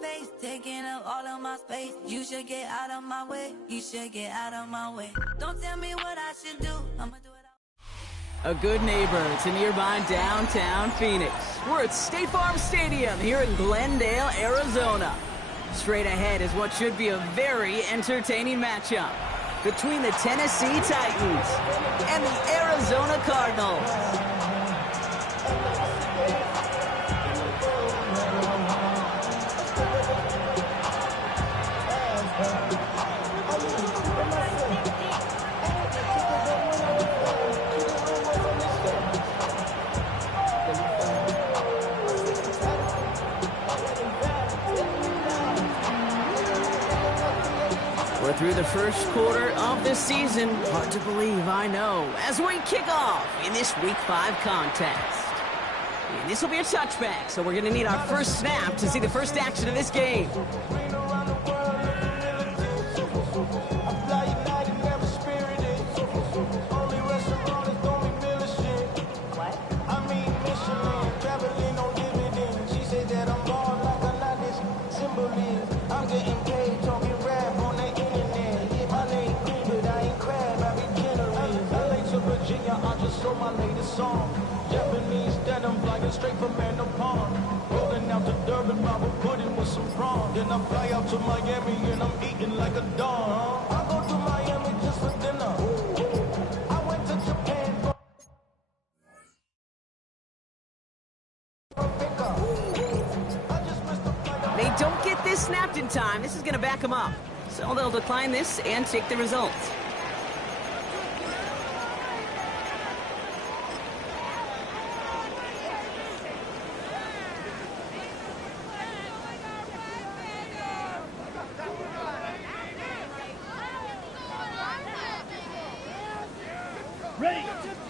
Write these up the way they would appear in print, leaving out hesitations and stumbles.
face, taking up all of my space. You should get out of my way. You should get out of my way. Don't tell me what I should do. I'ma do it all. A good neighbor to nearby downtown Phoenix. We're at State Farm Stadium here in Glendale, Arizona. Straight ahead is what should be a very entertaining matchup between the Tennessee Titans and the Arizona Cardinals. We're through the first quarter of the season. Hard to believe, I know, as we kick off in this Week 5 contest. And this will be a touchback, so we're going to need our first snap to see the first action of this game. Japanese denim flying straight from Manapon. Rolling out to Durban, Bible pudding with some prawns. Then I fly out to Miami and I'm eating like a dog. I go to Miami just for dinner. I went to Japan for They don't get this snapped in time. This is going to back them up. So they'll decline this and take the result.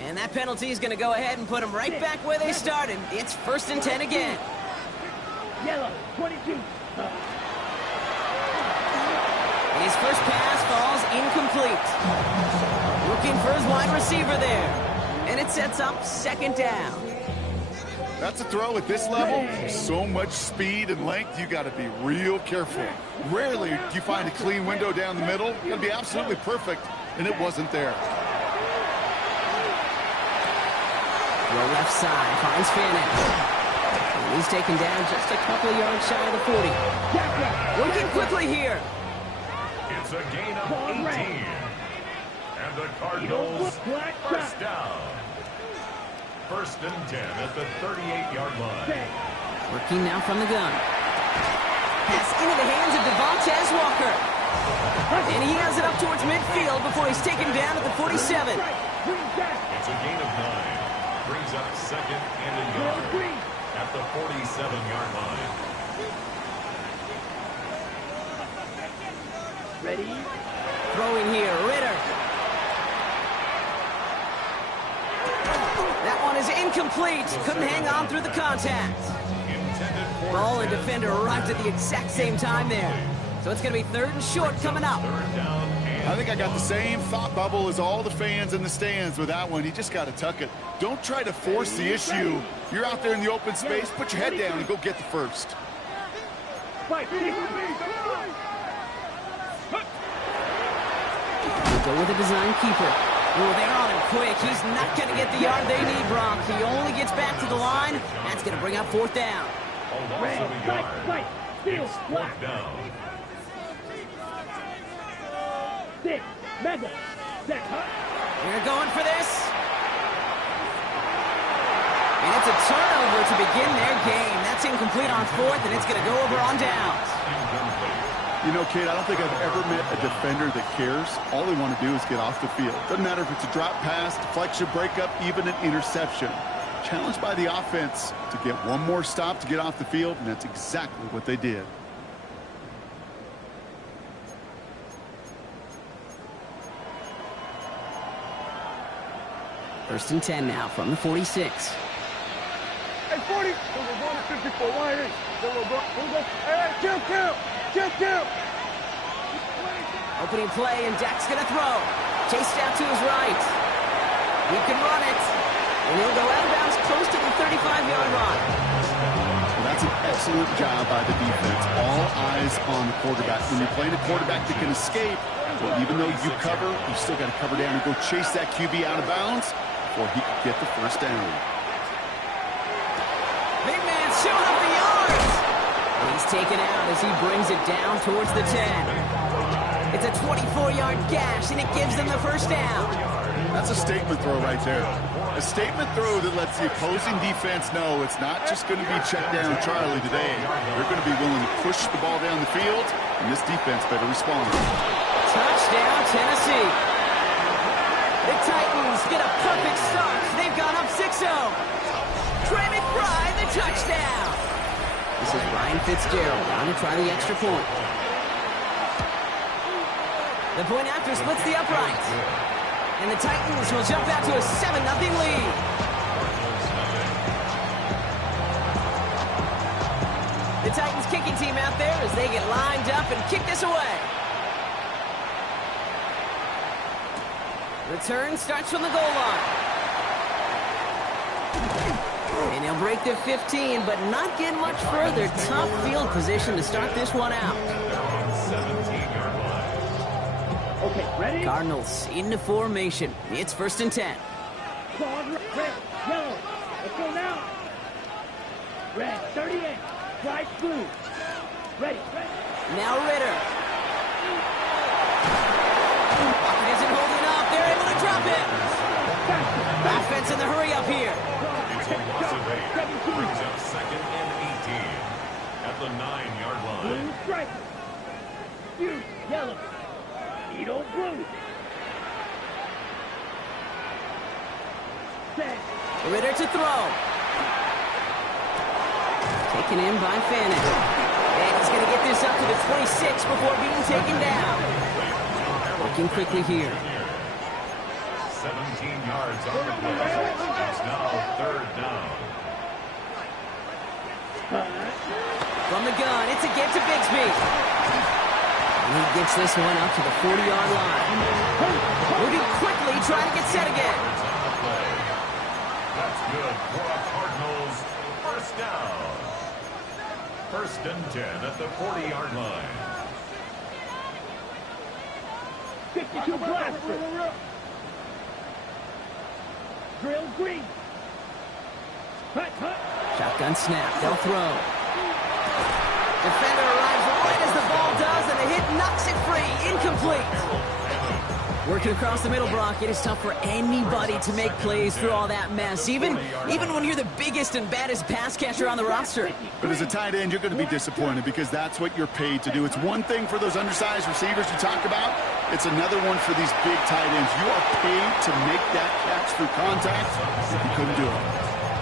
And that penalty is going to go ahead and put them right back where they started. It's 1st and 10 again. Yellow, 22. His first pass falls incomplete. Looking for his wide receiver there. And it sets up 2nd down. That's a throw at this level. So much speed and length, you got to be real careful. Rarely do you find a clean window down the middle. You got to be absolutely perfect, and it wasn't there. Throw left side, finds Fanning. He's taken down just a couple of yards shy of the 40. Working quickly here. It's a gain of 18. And the Cardinals first down. 1st and 10 at the 38-yard line. Working now from the gun. Pass into the hands of Devontae Walker. And he has it up towards midfield before he's taken down at the 47. It's a gain of 9. Brings up 2nd and a yard at the 47-yard line. Ready? Throwing here, Ritter. That one is incomplete. Couldn't hang on through the contact. Ball and defender arrived at the exact same time there. So it's going to be 3rd and short coming up. I think I got the same thought bubble as all the fans in the stands with that one. You just got to tuck it. Don't try to force the issue. You're out there in the open space. Put your head down and go get the first. Go with a design keeper. Oh, they're on him quick. He's not going to get the yard they need, Brock. He only gets back to the line. That's going to bring up 4th down. It's 4th down. We're going for this. And it's a turnover to begin their game. That's incomplete on 4th, and it's going to go over on downs. You know, Kate, I don't think I've ever met a defender that cares. All they want to do is get off the field. Doesn't matter if it's a drop pass, deflection, breakup, even an interception. Challenged by the offense to get one more stop to get off the field, and that's exactly what they did. First and 10 now from the 46. Hey, 40. We're going to 54. Why is it? Hey, kill. Opening play, and Dak's going to throw. Chased out to his right. He can run it. And he'll go out of bounds close to the 35-yard line. Well, that's an excellent job by the defense. All eyes on the quarterback. When you're playing a quarterback that can escape, well, even though you cover, you still got to cover down and go chase that QB out of bounds before he can get the first down. Big man showing up the yards. And he's taken out as he brings it down towards the 10. It's a 24-yard gash, and it gives them the first down. That's a statement throw right there. A statement throw that lets the opposing defense know it's not just going to be check down Charlie today. They're going to be willing to push the ball down the field, and this defense better respond. Touchdown, Tennessee. The Titans get a perfect start. They've gone up 6-0. Trey McBride, the touchdown. This is Ryan Fitzgerald on to try the extra point. The point after splits the uprights. And the Titans will jump out to a 7-0 lead. The Titans kicking team out there as they get lined up and kick this away. Return starts from the goal line. And he'll break the 15, but not get much further. Tough field position to start this one out. 17-yard line. Okay, ready? Cardinals into formation. It's 1st and 10. Red, yellow. Let's go now. Red, 38. Right through. Ready. Now Ritter. Pocket isn't holding up. They're able to drop it. Offense in the hurry up here. It's a loss of 8. Brings up 2nd and 18 at the 9-yard line. Blue stripe. Huge, yellow. Edo blue. Set. Ritter to throw. Taken in by Fannin. And he's going to get this up to the 26 before being taken down. Working quickly here. 17 yards on the play. It's now 3rd down. From the gun, it's a get to Bigsby. And he gets this one up to the 40-yard line. Moving quickly, trying to get set again. That's good for a Cardinals first down. 1st and 10 at the 40-yard line. 52 blaster. Drill green. Hut. Shotgun snap, they'll throw. Defender arrives right as the ball does, and the hit knocks it free. Incomplete. Working across the middle, Brock, it is tough for anybody to make plays through all that mess, even when you're the biggest and baddest pass catcher on the roster. But as a tight end, you're going to be disappointed because that's what you're paid to do. It's one thing for those undersized receivers you talk about. It's another one for these big tight ends. You are paid to make that catch through contact. You couldn't do it.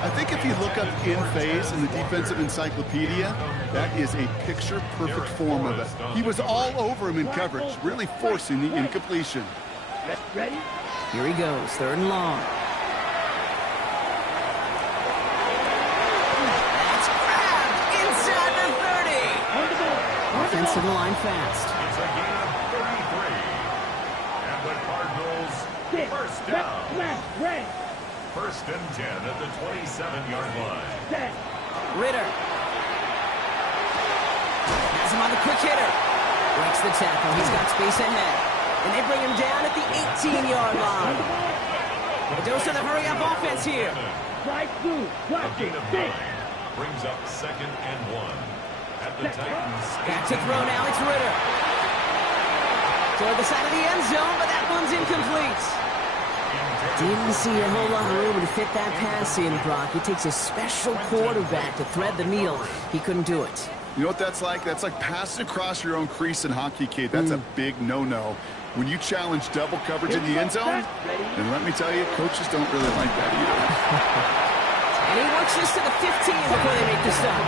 I think if you look up in phase in the defensive encyclopedia, that is a picture-perfect form of it. He was all over him in coverage, really forcing the incompletion. Ready? Here he goes, 3rd and long. That's grabbed inside the 30. Offensive line fast. It's a gain of 33. And the Cardinals first down. Red. 1st and 10 at the 27-yard line. Set. Ritter. Has him on the quick hitter. Breaks the tackle. He's got space ahead. And they bring him down at the 18-yard line. A dose of the hurry-up offense here. Right through. A gain of 9 brings up 2nd and 1 at the Titans. Back to throw now. It's Ritter. Toward the side of the end zone, but that one's incomplete. Didn't see a whole lot of room to fit that pass in, Brock. It takes a special quarterback to thread the needle. He couldn't do it. You know what that's like? That's like passing across your own crease in hockey, kid. That's a big no-no. When you challenge double coverage in the end zone, then let me tell you, coaches don't really like that either. And he works this to the 15 before they make the stop.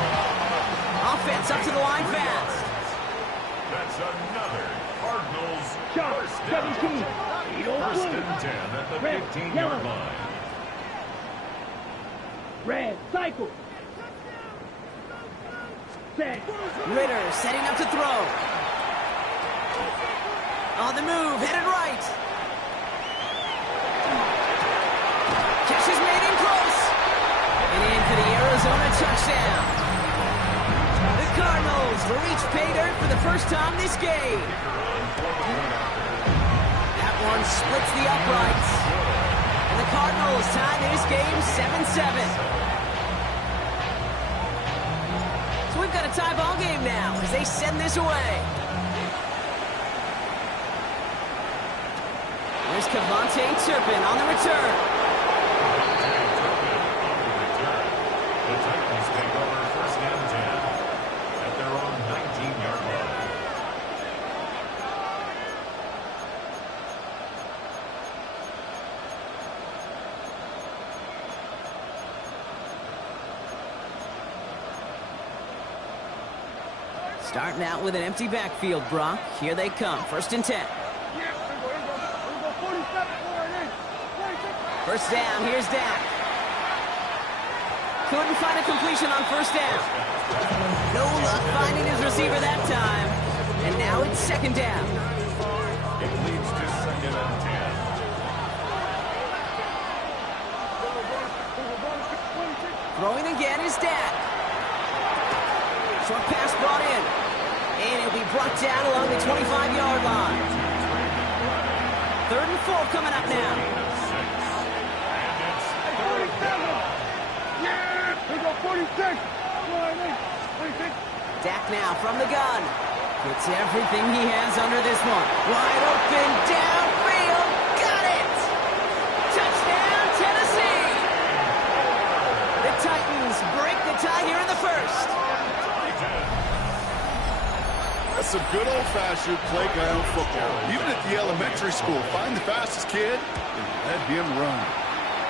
Offense up to the line fast. That's another Cardinals Shot. first down. 17. 1st and 10 at the Red, 15-yard yellow. line. Red. Cycle. Set. Ritter setting up to throw. On the move, headed right. Catch is made in close. And in for the Arizona touchdown. The reach pay dirt for the first time this game. That one splits the uprights. And the Cardinals tie this game 7-7. So we've got a tie ball game now as they send this away. There's Kevontae Turpin on the return. The Titans take over first and 10 at their own 19-yard line. Starting out with an empty backfield, Brock. Here they come. First and 10. First down, here's Dak. Couldn't find a completion on first down. No luck finding his receiver that time. And now it's second down. It leads to second and 10. Throwing again is Dak. Short pass brought in. And it'll be brought down along the 25-yard line. Third and 4 coming up now. Dak now from the gun. Gets everything he has under this one. Wide open, downfield. Got it! Touchdown, Tennessee! The Titans break the tie here in the first. That's some good old-fashioned playground football. Even at the elementary school, find the fastest kid and let him run.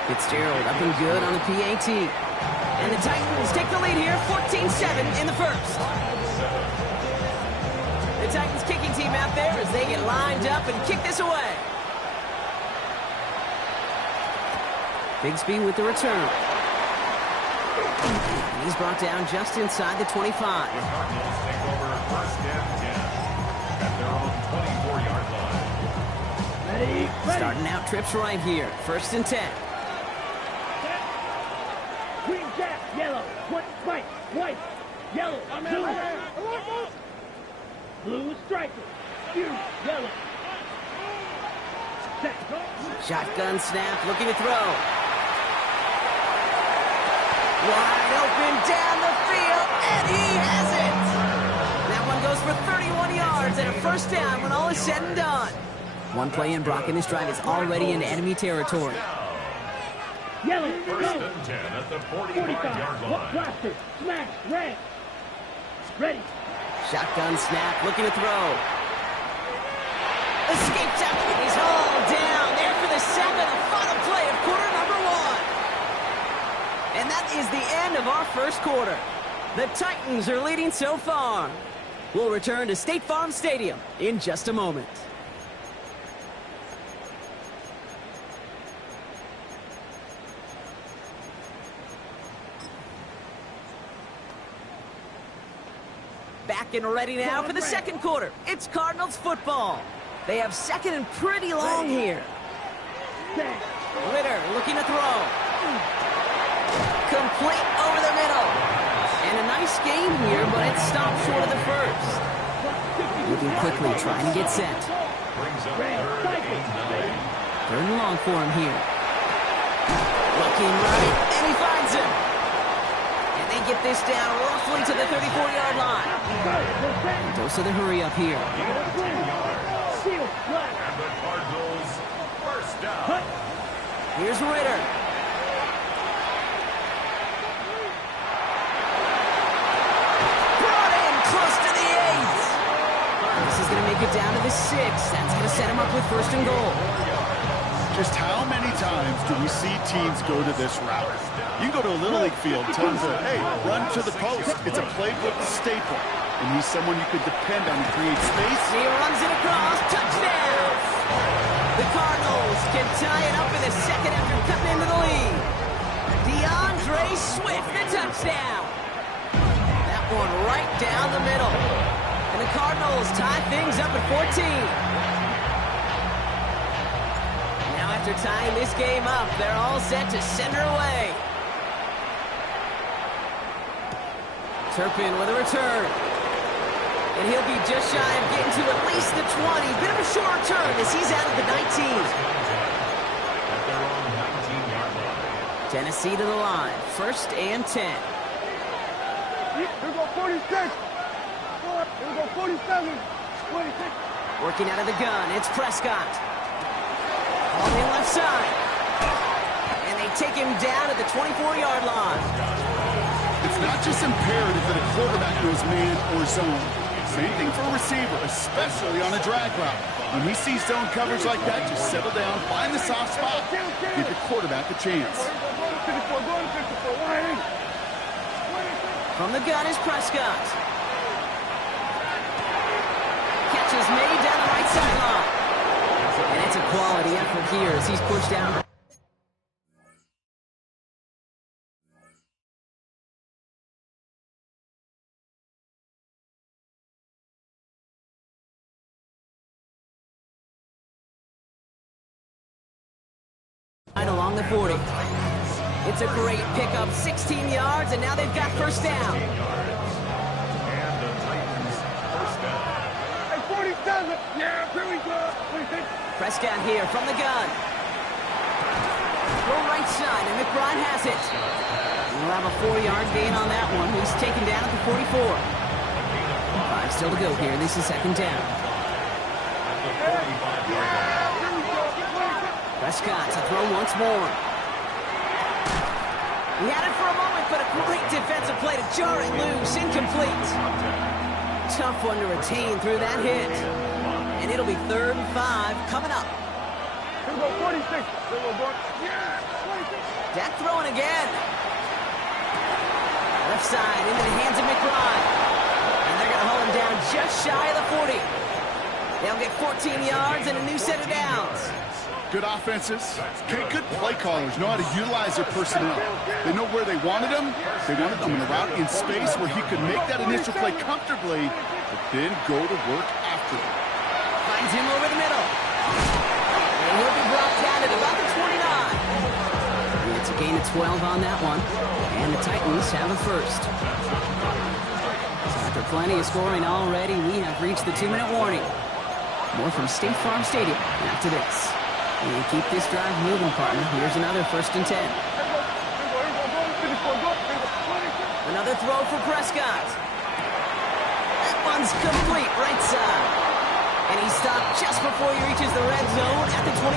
Fitzgerald up and good on the PAT. And the Titans take the lead here, 14-7 in the first. The Titans kicking team out there as they get lined up and kick this away. Bigsby with the return. He's brought down just inside the 25. The Cardinals take over first and 10 at their own 24-yard line. Starting out trips right here, first and 10. Green jack, yellow, white, yellow, blue striker, yellow. Shotgun snap, looking to throw. Wide open down the field, and he has it! That one goes for 31 yards and a first down when all is said and done. One play in, Brock, in this drive is already in enemy territory. Yellow, First and 10 at the 45-yard line. blaster, smash, red. Ready. Shotgun snap, looking to throw. Escapes out, he's hauled down there for the sack on the final play of quarter number 1. And that is the end of our first quarter. The Titans are leading so far. We'll return to State Farm Stadium in just a moment. Back and ready now for the second quarter. It's Cardinals football. They have second and pretty long here. Ritter looking to throw. Complete over the middle. And a nice game here, but it stopped short of the first. Moving quickly, trying to get set. Brings up third and 9. Third and long for him here. Looking right, and he finds him. And they get this down roughly to the 34-yard line. Dose of the hurry up here. And the Cardinals first down. Here's Ritter. Brought in close to the 8. This is going to make it down to the 6. That's going to set him up with first and goal. Just how many times do we see teams go to this route? You go to a Little League field, tell them to, hey, run to the post. It's a playbook staple. And he's someone you could depend on to create space. He runs it across. Touchdown! The Cardinals can tie it up in a second after cutting into the lead. DeAndre Swift, the touchdown. That one right down the middle. And the Cardinals tie things up at 14. Now after tying this game up, they're all set to send her away. Turpin with a return. And he'll be just shy of getting to at least the 20. Bit of a short turn as he's out of the 19. At their own 19-yard line. Tennessee to the line. 1st and 10. Here we go 46. Here we go 47. 26. Working out of the gun, it's Prescott. On the left side. And they take him down at the 24-yard line. It's not just imperative that a quarterback knows man or zone. Same thing for a receiver, especially on a drag route. When he sees zone coverage like that, just settle down, find the soft spot, give your quarterback a chance. From the gun is Prescott. Catch is made down the right sideline. And it's a quality effort here as he's pushed out. Along the 40. It's a great pickup, 16 yards, and now they've got first down. And the Titans first down. Hey, 47. Yeah, here we go. 26. Prescott here from the gun. Go right side, and McBride has it. We'll have a 4-yard gain on that one. He's taken down at the 44. 5 still to go here. This is 2nd down. At the 45-yard line. Prescott to throw once more. He had it for a moment, but a great defensive play to jar it loose. Incomplete. Tough one to retain through that hit. And it'll be 3rd and 5 coming up. Here we go 46. Here we go. Yeah, 26. Dak throwing again. Left side into the hands of McBride. And they're going to hold him down just shy of the 40. They'll get 14 yards and a new set of downs. Good offenses. Okay, good play callers know how to utilize their personnel. They know where they wanted them. They wanted them in a route in space where he could make that initial play comfortably, but then go to work after it. Finds him over the middle. And he'll be brought down at about the 29. It's a gain of 12 on that one. And the Titans have a first. So after plenty of scoring already, we have reached the 2-minute warning. More from State Farm Stadium after this. And keep this drive moving, partner. Here's another 1st and 10. Another throw for Prescott. That one's complete right side. And he stopped just before he reaches the red zone at the 21.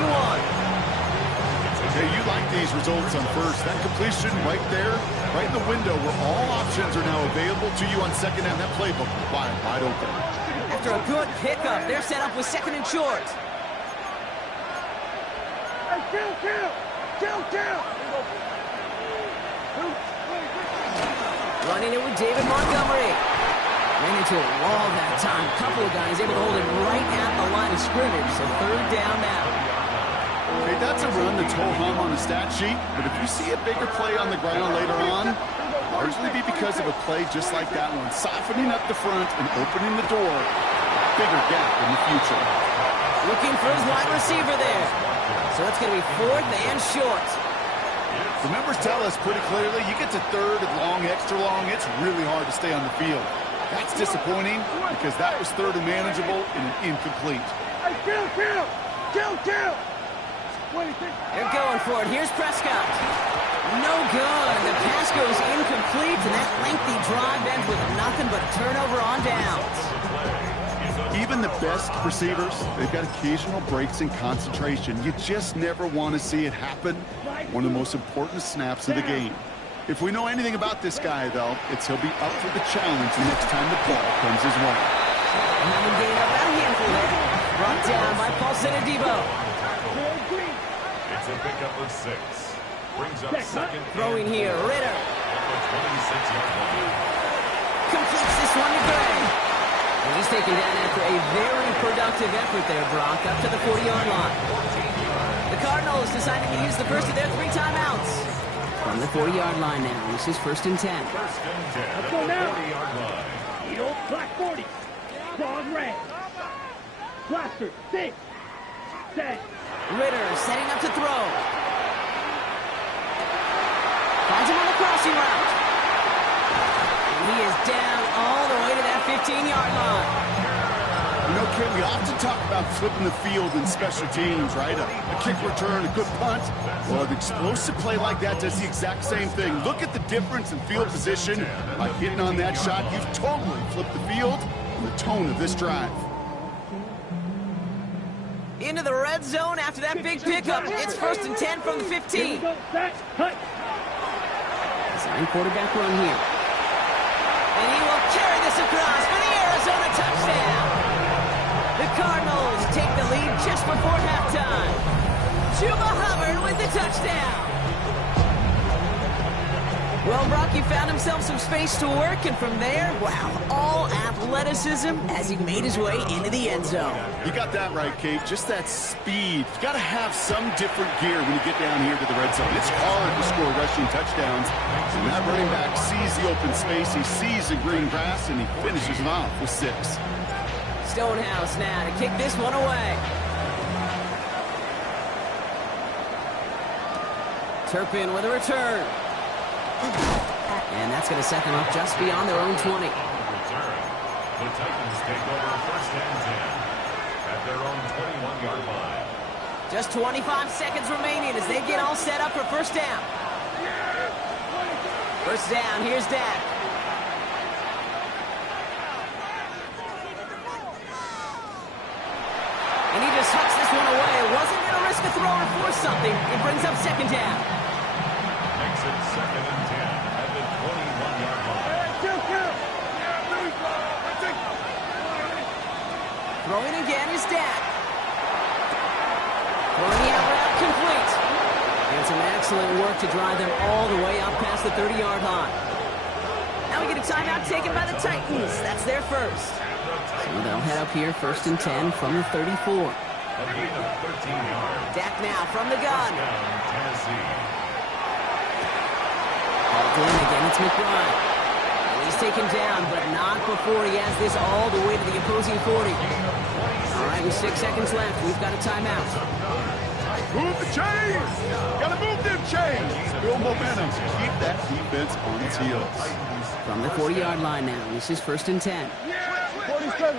Hey, you like these results on first. That completion right there, right in the window where all options are now available to you on 2nd down. That playbook wide open. After a good pickup, they're set up with 2nd and short. Kill. Running it with David Montgomery. Ran into a wall that time. Couple of guys able to hold it right at the line of scrimmage. So 3rd down now. Okay, that's a run that's ho-hum on the stat sheet, but if you see a bigger play on the ground later on, largely be because of a play just like that one, softening up the front and opening the door. Bigger gap in the future. Looking for his wide receiver there. So it's going to be 4th and short. The numbers tell us pretty clearly, you get to 3rd and long, extra long, it's really hard to stay on the field. That's disappointing because that was 3rd and manageable and an incomplete. Hey, kill. They're going for it. Here's Prescott. No good. The pass goes incomplete, and that lengthy drive ends with nothing but a turnover on downs. Even the best receivers, they've got occasional breaks in concentration. You just never want to see it happen. One of the most important snaps of the game. If we know anything about this guy, though, it's he'll be up for the challenge the next time the ball comes his way. Another gain of a handful there. Brought down by Paulson Adebo. It's a pickup of 6. Brings up 2nd. Throwing here, Ritter. At the 26-yard line. Completes this one to Gray. And he's taken down after a very productive effort there, Brock, up to the 40-yard line. The Cardinals deciding to use the first of their 3 timeouts. From the 40-yard line now, this is 1st and 10. 1st and 10 at the 40-yard line. Black 40. Strong red. Blaster. 6. 10. Ritter setting up to throw. Finds him on the crossing route. And he is down all the way to that 15-yard line. You know, Kid, we often talk about flipping the field in special teams, right? A kick return, a good punt. Well, an explosive play like that does the exact same thing. Look at the difference in field position. By hitting on that shot, you've totally flipped the field and the tone of this drive. Into the red zone after that big pickup. It's 1st and 10 from the 15. Design quarterback run here. And he will carry this across for the Arizona touchdown. The Cardinals take the lead just before halftime. Chuba Hubbard with the touchdown. Well, Brock, he found himself some space to work, and from there, wow, all athleticism as he made his way into the end zone. You got that right, Kate. Just that speed. You got to have some different gear when you get down here to the red zone. It's hard to score rushing touchdowns. And that running back sees the open space, he sees the green grass, and he finishes it off with 6. Stonehouse now to kick this one away. Turpin with a return. And that's going to set them up just beyond their own 20. Return. The Titans take over 1st and 10 at their own 21-yard line. Just 25 seconds remaining as they get all set up for 1st down. 1st down, here's Dak. And he just hucks this one away. Wasn't going to risk a throw or force something. It brings up 2nd down. Makes it 2nd and 10 at the 21-yard line. Throwing again is Dak. Throwing the out route complete. And some excellent work to drive them all the way up past the 30-yard line. Now we get a timeout taken by the Titans. That's their first. So they'll head up here 1st and 10 from the 34. A gain of 13 yards. Dak now from the gun. Touchdown, Tennessee. Ball in again, it's McBride. And he's taken down, but not before he has this all the way to the opposing 40. All right, with 6 seconds left, we've got a timeout. Move the chains! Gotta move them chains! Build momentum. Keep that defense on its heels. From the 40-yard line now, this is 1st and 10. 47.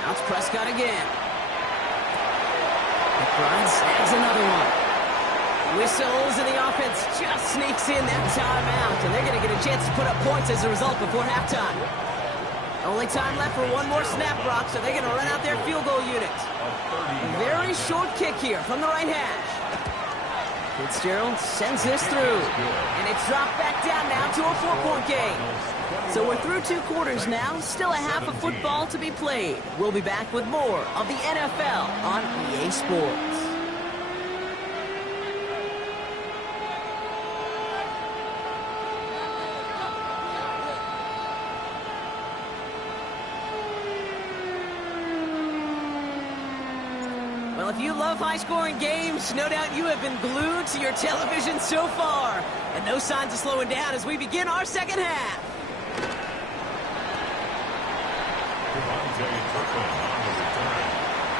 Now it's Prescott again. McBride snags another one. Whistles, and the offense just sneaks in that timeout, and they're going to get a chance to put up points as a result before halftime. Only time left for one more snap, Brock, so they're going to run out their field goal unit. Very short kick here from the right hash. Fitzgerald sends this through, and it's dropped back down now to a 4-point game. So we're through 2 quarters now, still a half of football to be played. We'll be back with more of the NFL on EA Sports. Well, if you love high-scoring games, no doubt you have been glued to your television so far. And no signs of slowing down as we begin our second half. Devontae Turpin on the return.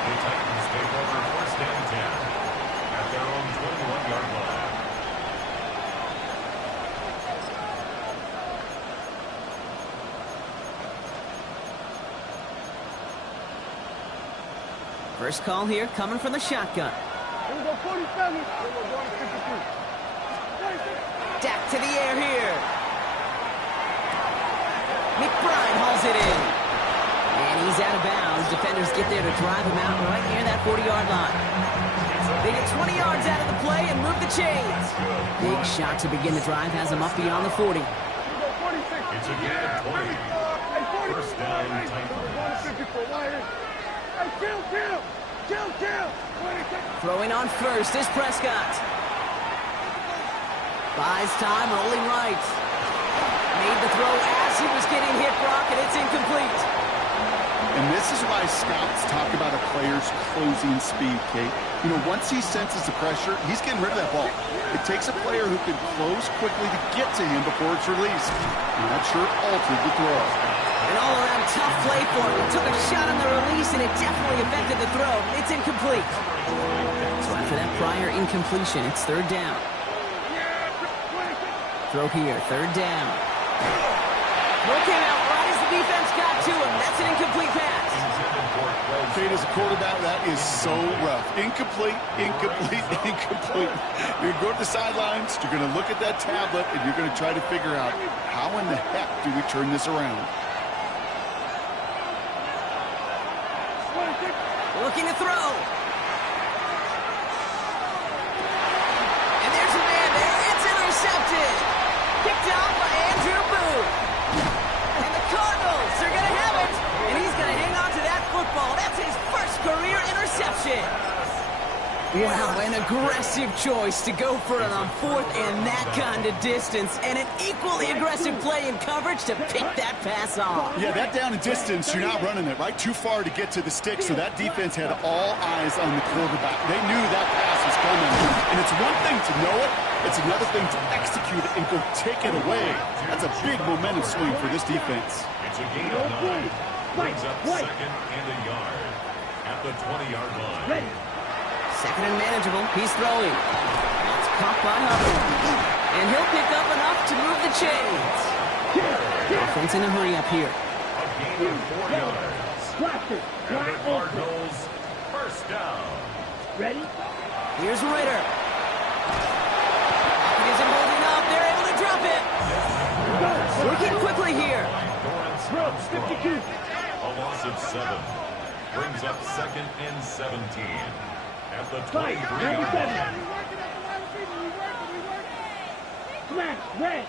The Titans take over 1st and 10 at their own 21-yard line. First call here coming from the shotgun. Here we go, 47. Here we're going to 53. Dak to the air here. McBride hauls it in. And he's out of bounds. Defenders get there to drive him out right near that 40-yard line. They get 20 yards out of the play and move the chains. Big shot to begin the drive has them up beyond the 40. Here we go, 46. It's a gain of 20. Hey, 40. 1st down, Titans. We're going to 54. Why here? Hey, kill. 26. Throwing on first is Prescott. Buys time, rolling right. Made the throw as he was getting hit, Brock, and it's incomplete. And this is why scouts talk about a player's closing speed, Kate. You know, once he senses the pressure, he's getting rid of that ball. It takes a player who can close quickly to get to him before it's released. And that sure altered the throw. An all-around tough play for him. He took a shot on the release, and it definitely affected the throw. It's incomplete. So after that prior incompletion, it's 3rd down. Throw here, 3rd down. Throw came out right as the defense got to him. That's an incomplete pass. Kate, as a quarterback, that is so rough. Incomplete, incomplete, incomplete. You're going to go to the sidelines, you're going to look at that tablet, and you're going to try to figure out how in the heck do we turn this around. Looking to throw. And there's a man there. It's intercepted. Picked off by Andrew Booth. And the Cardinals are going to have it. And he's going to hang on to that football. That's his first career interception. Wow, an aggressive choice to go for it on 4th and that kind of distance. And an equally aggressive play in coverage to pick that pass off. Yeah, that down and distance, you're not running it, right? Too far to get to the stick, so that defense had all eyes on the quarterback. They knew that pass was coming. And it's one thing to know it, it's another thing to execute it and go take it away. That's a big momentum swing for this defense. It's a gain of 9. Brings up 2nd and a yard at the 20-yard line. Ready. 2nd and manageable. He's throwing. That's caught by Hubbard. And he'll pick up enough to move the chains. Offense in a hurry up here. A gain of 4 yards. And the Cardinals first down. Ready? Here's Ritter. He isn't holding up. They're able to drop it. Working quickly here. Lawrence Armstrong. A loss of 7. Brings up 2nd and 17. At the 23-yard line. Smash, red.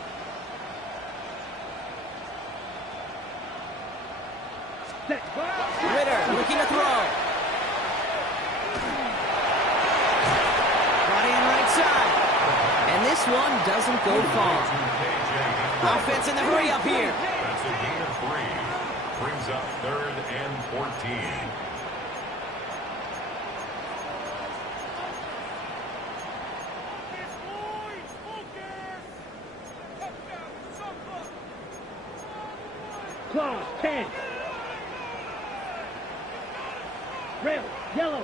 Ritter looking to throw. Body on right side. And this one doesn't go far. Offense in the hurry up here. That's a gain of 3. Brings up 3rd and 14. Claws, 10. Red, yellow.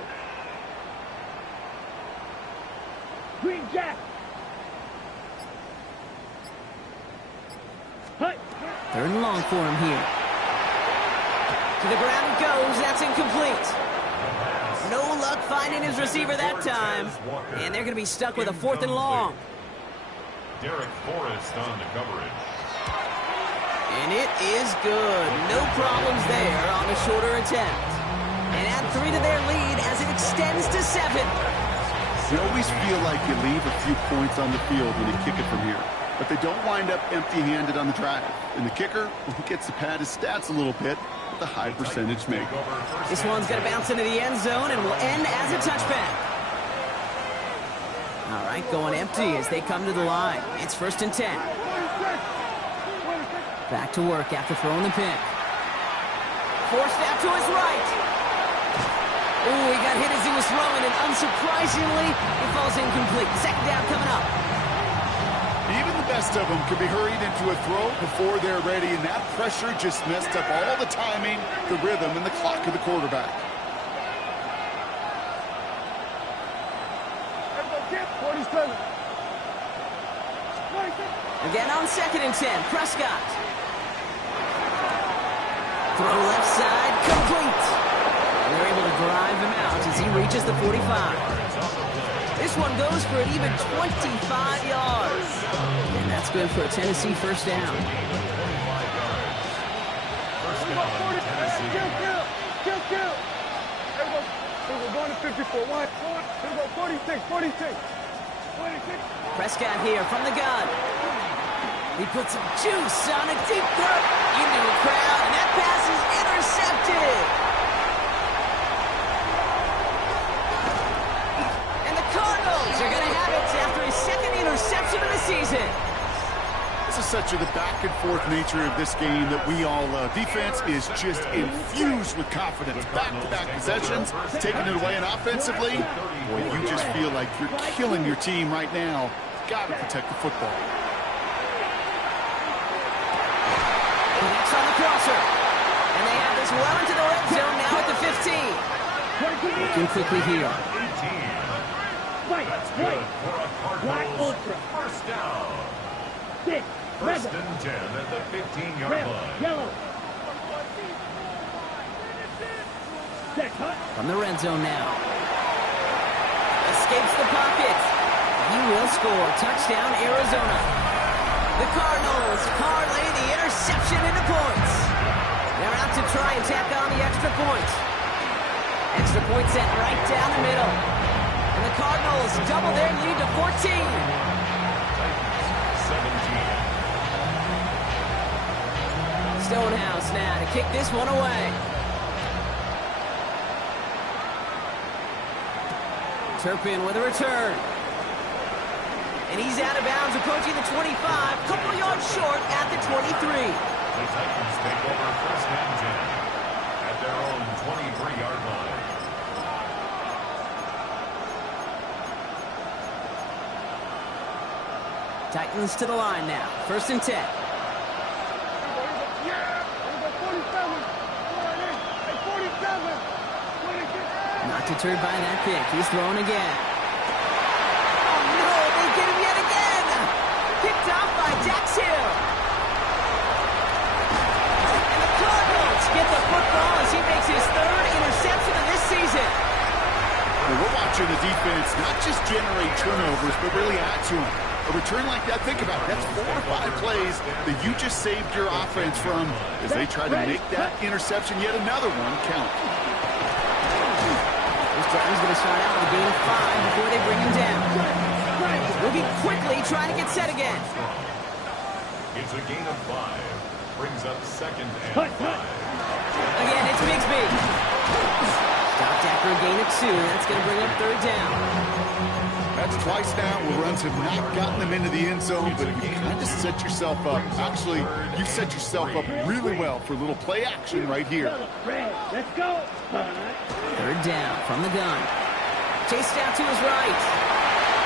Green jack. Hut. 3rd and long for him here. To the ground it goes. That's incomplete. No luck finding his receiver that time. And they're going to be stuck with a 4th and long. Derek Forrest on the coverage. And it is good. No problems there on the shorter attempt. And add 3 to their lead as it extends to 7. You always feel like you leave a few points on the field when you kick it from here. But they don't wind up empty-handed on the drive. And the kicker gets to pad his stats a little bit with a high percentage make. This one's going to bounce into the end zone and will end as a touchback. All right, going empty as they come to the line. It's 1st and 10. Back to work after throwing the pick. Forced out to his right. Ooh, he got hit as he was throwing, and unsurprisingly, it falls incomplete. 2nd down coming up. Even the best of them can be hurried into a throw before they're ready, and that pressure just messed up all the timing, the rhythm, and the clock of the quarterback. 47. Again on 2nd and 10, Prescott. Throw left side, complete. And they're able to drive him out as he reaches the 45. This one goes for an even 25 yards. And that's good for a Tennessee 1st down. Kill. We're going to 54. One. Here we go, 46. Prescott here from the gun. He puts some juice on a deep throw into a crowd, and that pass is intercepted. And the Cardinals are going to have it after his 2nd interception of the season. This is such the back and forth nature of this game that we all love. Defense is just infused with confidence. Back-to-back possessions, taking it away, and offensively, boy, you just feel like you're killing your team right now. Got to protect the football. Connects on the crosser. And they have this well into the red zone now at the 15. Looking quickly here. That's good for a Cardinals 1st down. 6. First and 10 at the 15-yard line. Yellow. From the red zone now. Escapes the pocket. He will score. Touchdown, Arizona. The Cardinals parlay the interception into points. They're out to try and tack on the extra point. Extra point set right down the middle. And the Cardinals double their lead to 14. 17. Stonehouse now to kick this one away. Turpin with a return. And he's out of bounds, approaching the 25, couple yards short at the 23. The Titans take over first and 10 at their own 23-yard line. Titans to the line now. First and 10. Yeah! Here we go, 47. Hey, 47. Not deterred by that pick. He's throwing again. Oh, no! They get him yet again! Picked off by Dax Hill. And the Cardinals get the football as he makes his third interception of this season. Well, we're watching the defense not just generate turnovers, but really add to them. A return like that, think about it, that's 4 or 5 plays that you just saved your offense from as they try to make that interception, yet another one, count. This Titans going to start out with a gain of 5 before they bring him down. Looking quickly, trying to get set again. It's a gain of 5. Brings up second and 5. Again, it's Bigsby. Stopped after a gain of 2. That's going to bring up third down. That's twice now where runs have not gotten them into the end zone, but you kind of set yourself up. Actually, you set yourself up really well for a little play action right here. Let's go. Third down from the gun. Chased out to his right.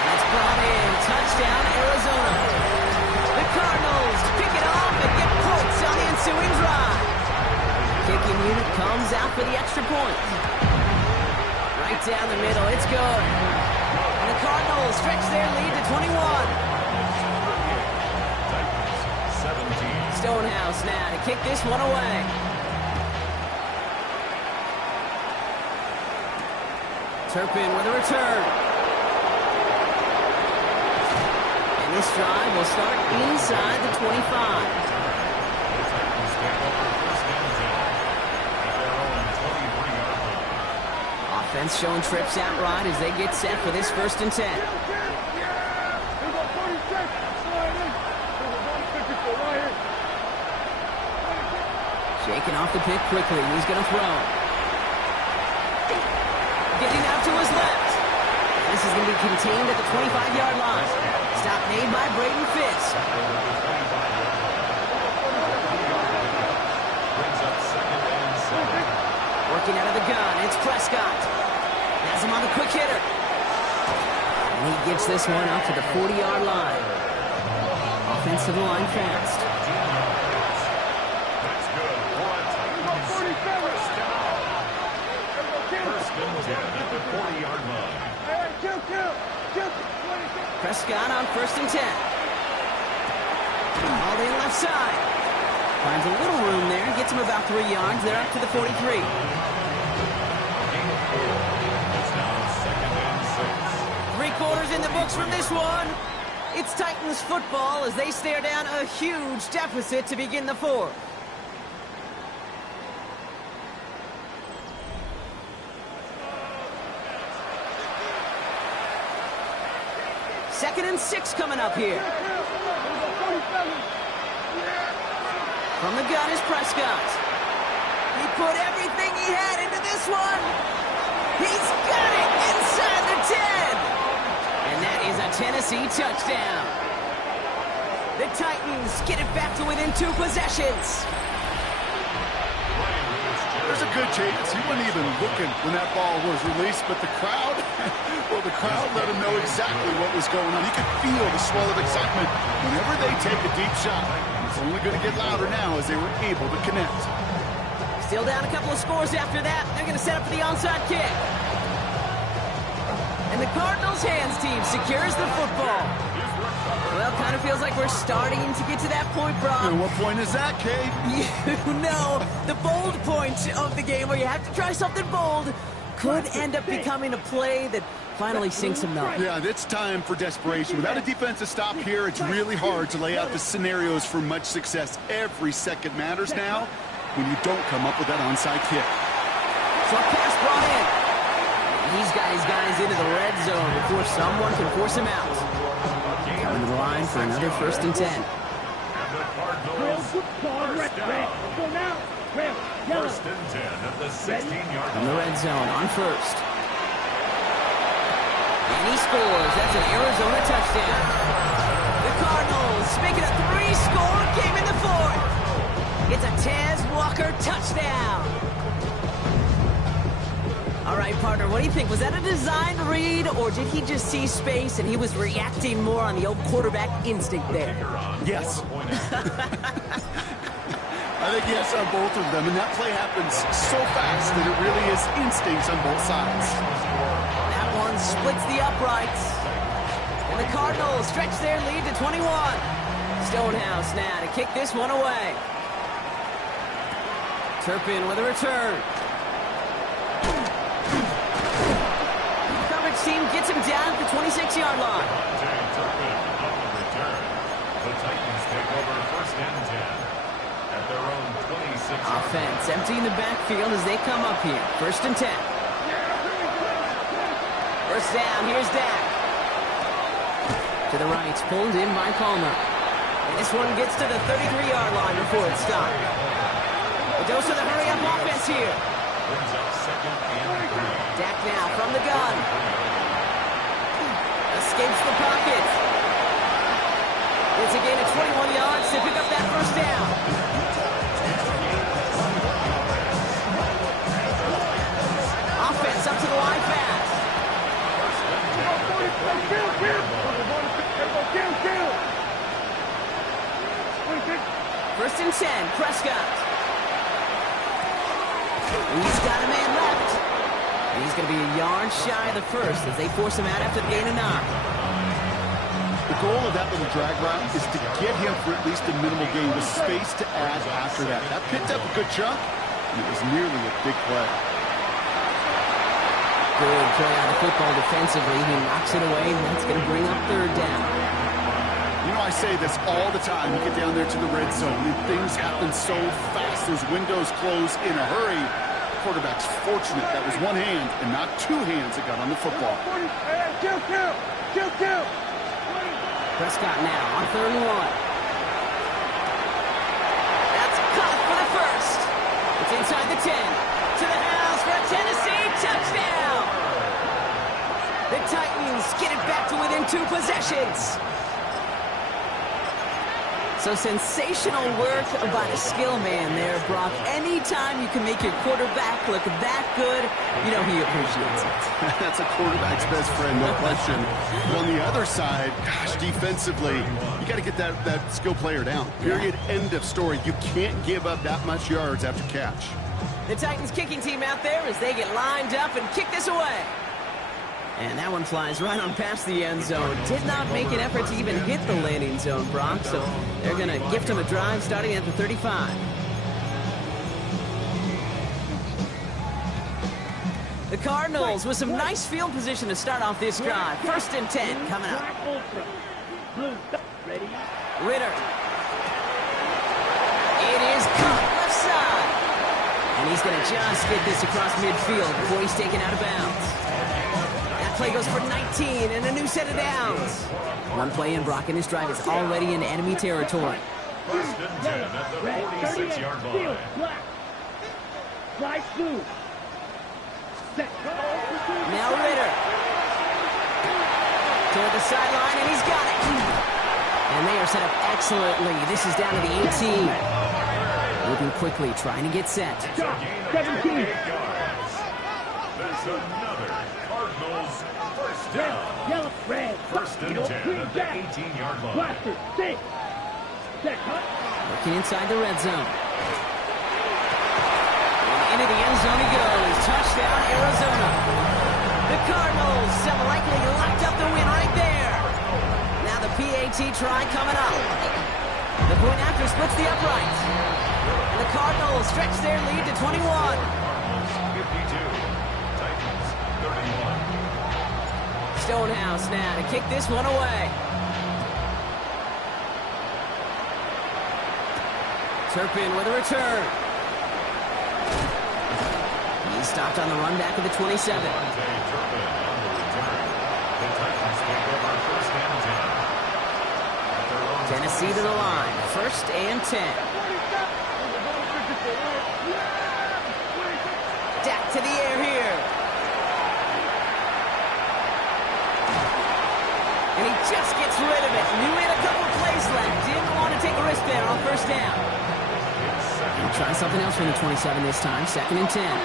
That's brought in. Touchdown, Arizona. The Cardinals pick it off and get points on the ensuing drive. Kicking unit comes out for the extra point. Right down the middle. It's good. And the Cardinals stretch their lead to 21. 17. Stonehouse now to kick this one away. Turpin with a return. And this drive will start inside the 25. The Titans take over first and 10 at their own 23-yard line. Offense showing trips out right as they get set for this first and 10. Here we go, 46. Shaking off the pick quickly. He's going to throw. Getting out to his left. This is going to be contained at the 25-yard line. Stop made by Braden Fitz. Brings up second and 7. Working out of the gun. It's Prescott. Has him on the quick hitter. And he gets this one up to the 40-yard line. Offensive line fast. That's good. First and 10 at the 40-yard line. Prescott on first and 10. All in left side. Finds a little room there. Gets him about 3 yards. They're up to the 43. It's now second and 6. 3 quarters in the books from this one. It's Titans football as they stare down a huge deficit to begin the fourth. Second and 6 coming up here. From the gun is Prescott. He put everything he had into this one. He's got it inside the 10. And that is a Tennessee touchdown. The Titans get it back to within 2 possessions. There's a good chance he wasn't even looking when that ball was released, but the crowd, well, the crowd let him know exactly what was going on. You could feel the swell of excitement whenever they take a deep shot. It's only going to get louder now as they were able to connect. Still down a couple of scores after that. They're going to set up for the onside kick. And the Cardinals hands team secures the football. Well, kind of feels like we're starting to get to that point, Brock. And what point is that, Kate? You know, the bold point of the game where you have to try something bold could end up becoming a play that finally sinks them up. Yeah, it's time for desperation. Without a defensive stop here, it's really hard to lay out the scenarios for much success. Every second matters now when you don't come up with that onside kick. Short pass brought in. He's got his guys into the red zone before someone can force him out. Coming to the line for another 1st and 10. And the Cardinals first down. First and 10 at the 16-yard From the line. red zone on 1st. And he scores. That's an Arizona touchdown. The Cardinals make it a 3-score game in the 4th. It's a Tez Walker touchdown. All right, partner, what do you think? Was that a design read, or did he just see space and he was reacting more on the old quarterback instinct there? Yes. I think yes on both of them, and that play happens so fast that it really is instincts on both sides. That one splits the uprights. And the Cardinals stretch their lead to 21. Stonehouse now to kick this one away. Turpin with a return. Coverage team gets him down at the 26-yard line. Turpin on the return. The Titans take over 1st and 10 at their own 26-yard Offense emptying the backfield as they come up here. 1st and 10. First down, here's Dak. To the right, pulled in by Palmer. And this one gets to the 33-yard line before it's stopped. A dose of the hurry-up offense here. Brings up 2nd and 3. Dak now from the gun. Escapes the pocket. It's a gain of 21 yards to pick up that 1st down. Offense up to the line fast. First and 10, Prescott. He's got a man left. And he's going to be a yard shy of the 1st as they force him out after the gain of 9. The goal of that little drag route is to get him for at least a minimal gain with space to add after that. That picked up a good chunk, and it was nearly a big play. Good play on the football defensively. He knocks it away, and that's going to bring up 3rd down. You know, I say this all the time. You get down there to the red zone, and things happen so fast. Those windows close in a hurry. Quarterback's fortunate that was one hand and not 2 hands that got on the football. Prescott now on 3rd and 1. That's caught for the 1st. It's inside the 10. To the house for a Tennessee touchdown. The Titans get it back to within 2 possessions. So sensational work by the skill man there, Brock. Anytime you can make your quarterback look that good, you know he appreciates it. That's a quarterback's best friend, no question. But on the other side, gosh, defensively, you got to get that skill player down. Period. End of story. You can't give up that much yards after catch. The Titans kicking team out there as they get lined up and kick this away. And that one flies right on past the end zone. Did not make an effort to even hit the landing zone, Brock. So they're going to gift him a drive starting at the 35. The Cardinals with some nice field position to start off this drive. 1st and 10 coming up. Ritter. It is caught left side. And he's going to just get this across midfield before he's taken out of bounds. Play goes for 19 and a new set of downs. One play in, Brock, and his drive is already in enemy territory. 1st and 10 at the 46-yard line. Now Ritter. Toward the sideline, and he's got it. And they are set up excellently. This is down to the 18. Moving quickly, trying to get set. 17 yards. That's another Cardinals 1st down. 1st and 10 at the 18-yard line. Working inside the red zone. And into the end zone he goes. Touchdown, Arizona. The Cardinals have likely locked up the win right there. Now the PAT try coming up. The point after splits the uprights. And the Cardinals stretch their lead to 21. Cardinals 52, Titans 31. Stonehouse now to kick this one away. Turpin with a return. He's stopped on the run back of the 27. Turpin on the return. The Titans take over first and 10. Tennessee to the line. First and 10. Dak to the air here. And he just gets rid of it. Knew he had a couple plays left. Didn't want to take a risk there on first down. He'll try something else from the 27 this time. Second and 10.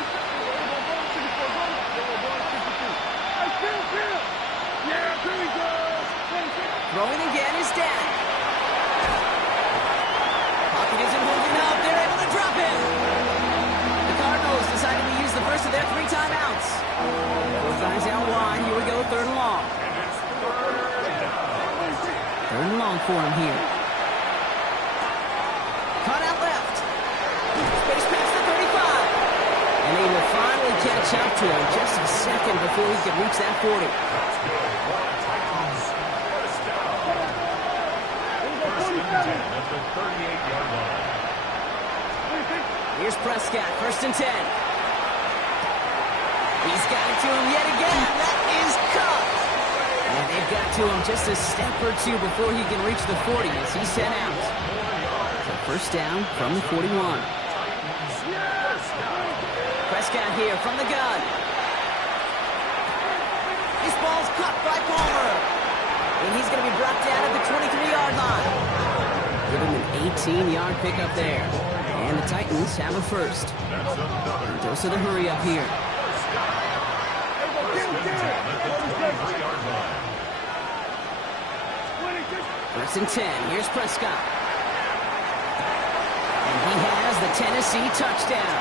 Throwing again is Dak. Pocket isn't holding up. They're able to drop him. The Cardinals decided to use the first of their 3 timeouts. 4 guys out wide. Here we go, third and long. Third and long for him here. Caught out left. Space past the 35. And they will finally catch up to him just a second before he can reach that 40. At the 38-yard line. Here's Prescott, first and 10. He's got it to him yet again. That is cut. And they've got to him just a step or two before he can reach the 40 as he's sent out. So first down from the 41. Prescott here from the gun. This ball's caught by Palmer. And he's going to be brought down at the 23-yard line. Give him an 18-yard pickup there. And the Titans have a first. And dose of the hurry up here. First and 10. Here's Prescott. And he has the Tennessee touchdown.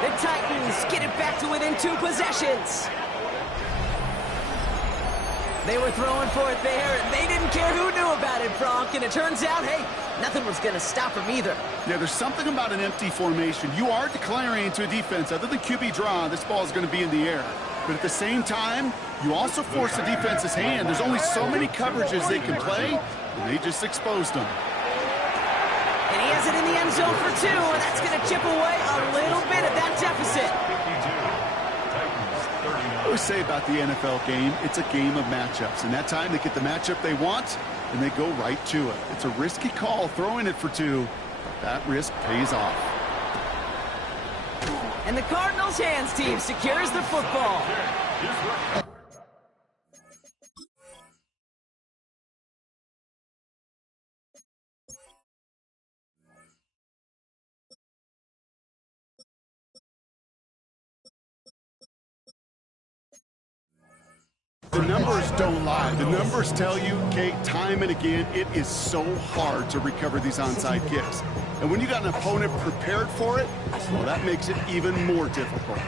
The Titans get it back to within 2 possessions. They were throwing for it there, and they didn't care who knew about it, Bronk. And it turns out, hey, nothing was going to stop them either. Yeah, there's something about an empty formation. You are declaring to a defense, other than QB draw, this ball is going to be in the air. But at the same time, you also force the defense's hand. There's only so many coverages they can play, and they just exposed them. And he has it in the end zone for 2, and that's going to chip away a little bit of that deficit. I always say about the NFL game, it's a game of matchups. And that time they get the matchup they want, and they go right to it. It's a risky call throwing it for 2, but that risk pays off. And the Cardinals' hands team secures the football. The numbers don't lie. The numbers tell you, Kate, time and again, it is so hard to recover these onside kicks. And when you got an opponent prepared for it, well, that makes it even more difficult.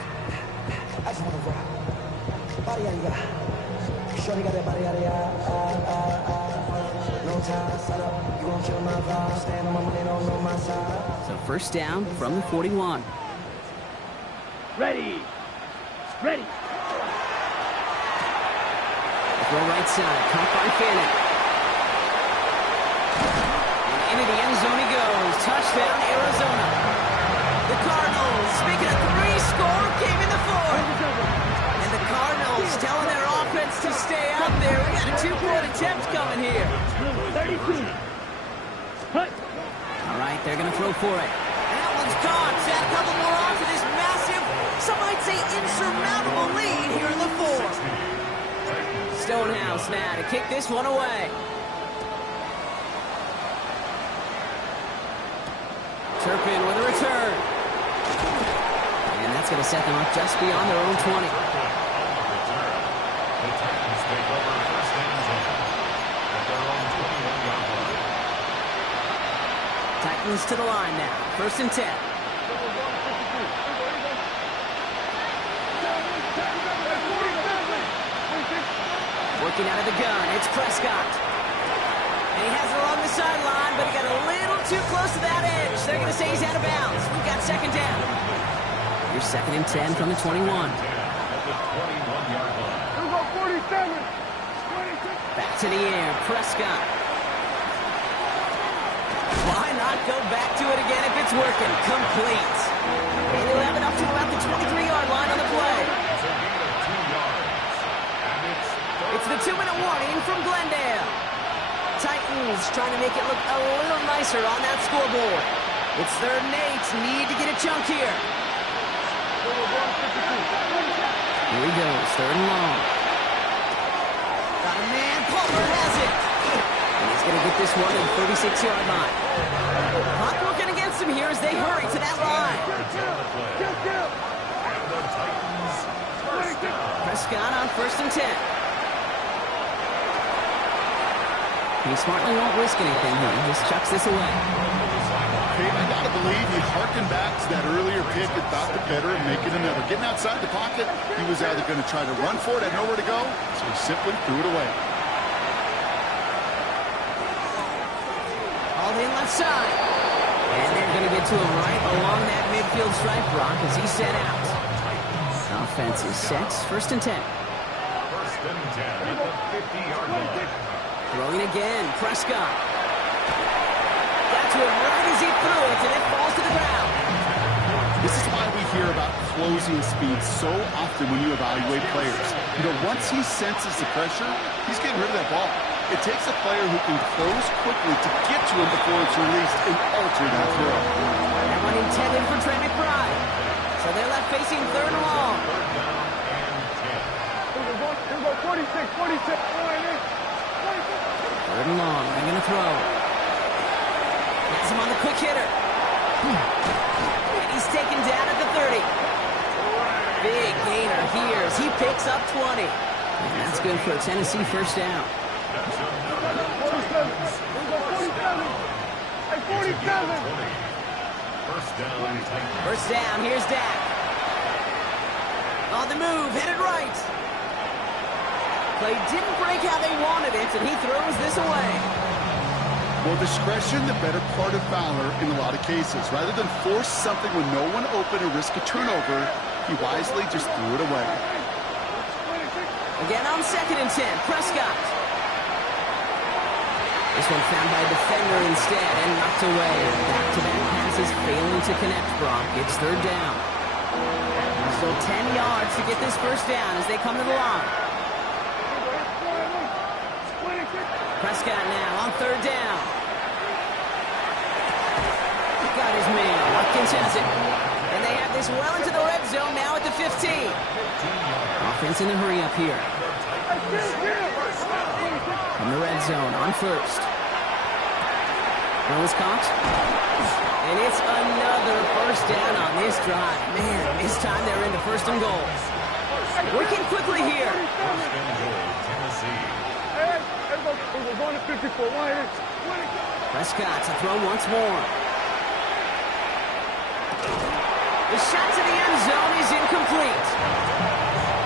So first down from the 41. Ready. Ready. Throw right side, caught by Fanning. And into the end zone he goes. Touchdown, Arizona. The Cardinals, speaking of 3, score, came in the 4th. And the Cardinals telling their offense to stay out there. We got a 2-point attempt coming here. 32. Hut. All right, they're going to throw for it. That one's gone. Add a couple more on to this massive, some might say insurmountable lead here in the 4th. Stonehouse now to kick this one away. Turpin with a return. And that's going to set them up just beyond their own 20. The Titans take over first and 10 at their own 21-yard line. Titans to the line now. First and 10. Working out of the gun, it's Prescott. And he has it along the sideline, but he got a little too close to that edge. They're going to say he's out of bounds. We've got second down. Here's 2nd and 10 from the 21. At the 21-yard line. Here we go, 47. 26. Back to the air, Prescott. Why not go back to it again if it's working? Complete. And he'll have it up to about the 23-yard line on the play. It's a gain of 2 yards. And It's the 2-minute warning from Glendale. Titans trying to make it look a little nicer on that scoreboard. It's 3rd and 8. Need to get a chunk here. Here he goes, 3rd and long. Got a man, Palmer has it. And he's going to get this one at the 36-yard line. Clock working against him here as they hurry to that line. And the Titans first down. Prescott on 1st and 10. He smartly won't risk anything here. He just chucks this away. Hey, I gotta believe he harkened back to that earlier pick and thought the better and make it another. Getting outside the pocket, he was either going to try to run for it, had nowhere to go, so he simply threw it away. All in left side. And they're going to get to him right along that midfield stripe, Brock, as he's set out. Offense is set. 1st and 10. 1st and 10 at the 50-yard line. Throwing again, Prescott. Got to him right as he threw it, and it falls to the ground. This is why we hear about closing speed so often when you evaluate players. You know, once he senses the pressure, he's getting rid of that ball. It takes a player who can close quickly to get to him before it's released and alter that throw. That one intended for Trey McBride. So they're left facing 3rd and long. Here we go, 46, 46. 3rd and long. They're going to throw. Gets him on the quick hitter. And he's taken down at the 30. Big gainer here as he picks up 20. And that's good for a Tennessee first down. 47. Here we go, 47. Hey, 47. First down, Titans. First down, here's Dak. On the move, headed right. Play didn't break how they wanted it, and he throws this away. Well, discretion, the better part of valor in a lot of cases. Rather than force something when no one open or risk a turnover, he wisely just threw it away. Again on 2nd and 10, Prescott. This one found by a defender instead and knocked away. Back-to-back passes failing to connect, Brock. It's 3rd down. Still 10 yards to get this first down as they come to the line. Prescott now on 3rd down. Got his man. Watkins has it. And they have this well into the red zone now at the 15. Offense in the hurry up here. From the red zone on 1st. Throw is caught. And it's another first down on this drive. Man, this time they're into 1st and goal. Working quickly here. First and goal, Tennessee. We're going to 54. Prescott to throw once more. The shot to the end zone is incomplete.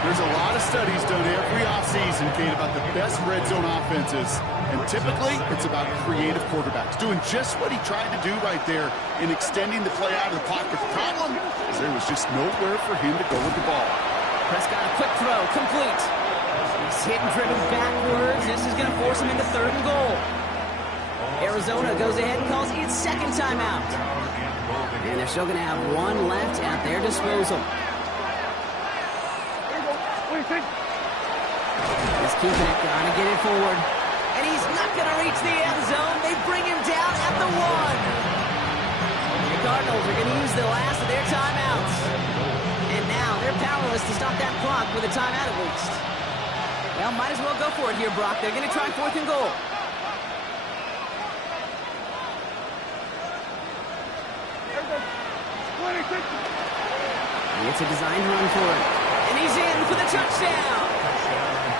There's a lot of studies done every offseason, Kate, about the best red zone offenses. And typically, it's about creative quarterbacks doing just what he tried to do right there in extending the play out of the pocket. The problem is there was just nowhere for him to go with the ball. Prescott, a quick throw, complete. He's hit and driven backwards. This is going to force him into 3rd and goal. Arizona goes ahead and calls its 2nd timeout. And they're still going to have one left at their disposal. He's keeping it, trying to get it forward. And he's not going to reach the end zone. They bring him down at the 1. The Cardinals are going to use the last of their timeouts. And now they're powerless to stop that clock with a timeout at least. Well, might as well go for it here, Brock. They're going to try 4th and goal. It's a designed run for it. And he's in for the touchdown.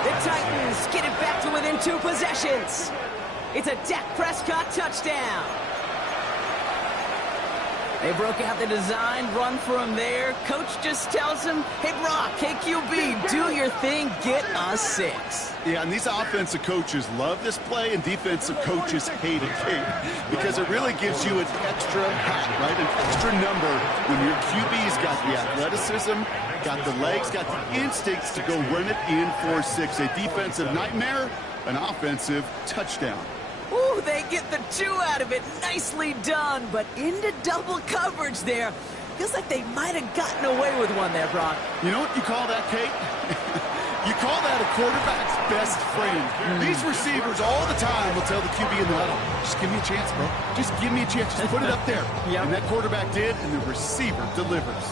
The Titans get it back to within 2 possessions. It's a Dak Prescott touchdown. They broke out the design, run for him there. Coach just tells him, hey, Brock, hey, QB, do your thing, get us 6. Yeah, and these offensive coaches love this play, and defensive coaches hate it, Kate, because it really gives you an extra hat, right? An extra number when your QB's got the athleticism, got the legs, got the instincts to go run it in for 6. A defensive nightmare, an offensive touchdown. Ooh, they get the 2 out of it. Nicely done, but into double coverage there. Feels like they might have gotten away with one there, Brock. You know what you call that, Kate? You call that a quarterback's best friend. These receivers all the time will tell the QB in the huddle, just give me a chance, bro. Just give me a chance. Just put it up there. Yep. And that quarterback did, and the receiver delivers.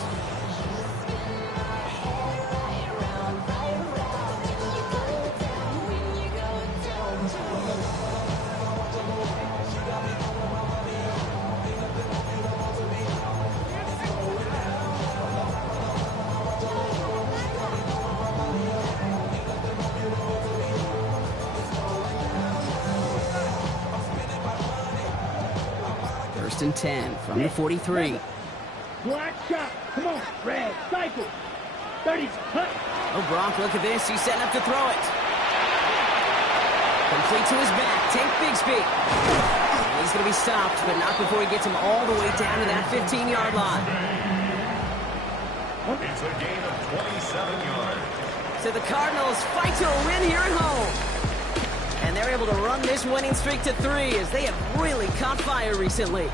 First and 10 from the 43. Black shot. Come on, red. Cycle. 30. Cut. Oh, Brock, look at this. He's setting up to throw it. Complete to his back. Tank Bigsby. He's going to be stopped, but not before he gets him all the way down to that 15-yard line. It's a gain of 27 yards. So the Cardinals fight to a win here at home. And they're able to run this winning streak to 3 as they have really caught fire recently.